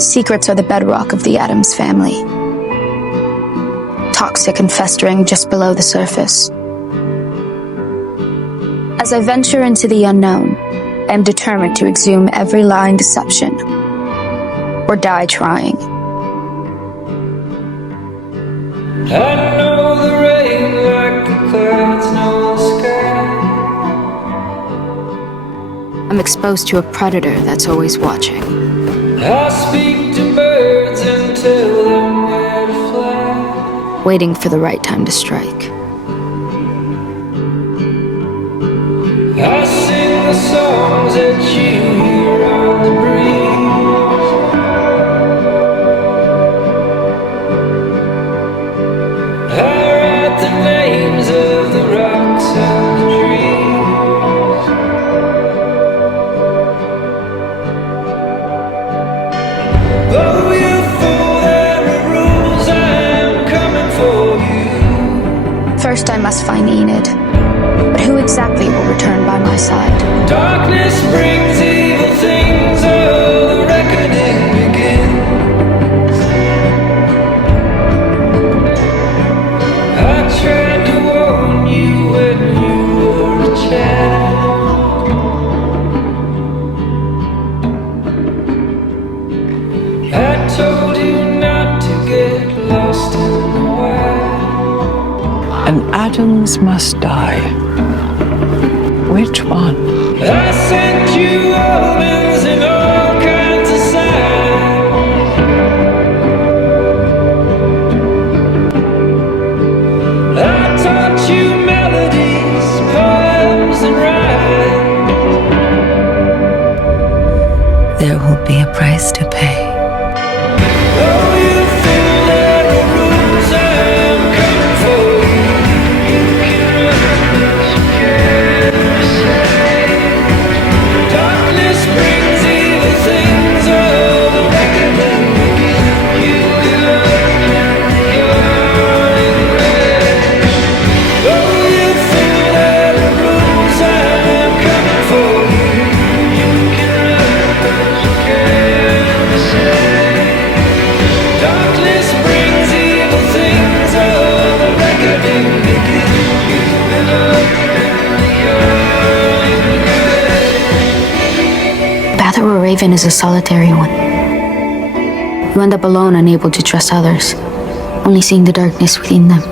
Secrets are the bedrock of the Addams family. Toxic and festering just below the surface. As I venture into the unknown, I am determined to exhume every lying deception, or die trying. I know the rain like the clouds know the sky. I'm exposed to a predator that's always watching. I speak to birds and tell them where to fly. Waiting for the right time to strike. I sing the songs that you hear on the breeze. I write the names of the rocks and the trees. Though you fool, there are rules, I'm coming for you. First I must find Enid. But who exactly will return by my side? Darkness brings evil things, oh, the reckoning begins. I tried to warn you when you were a child. I told you not to get lost in the wild. And Addams must die. Which one? I sent you omens and all kinds of signs. I taught you melodies, poems, and rhymes. There will be a price to pay. Oh, you fool, there are rules, I'm coming for you. You can run, but you can't escape. Darkness brings evil things, oh, the reckoning begins. You will open your grave. Oh, you fool, there are rules, I'm coming for you. You can run, but you can't escape. Darkness brings evil things, oh, the reckoning begins. You will open your grave. Path of a Raven is a solitary one. You end up alone, unable to trust others, only seeing the darkness within them.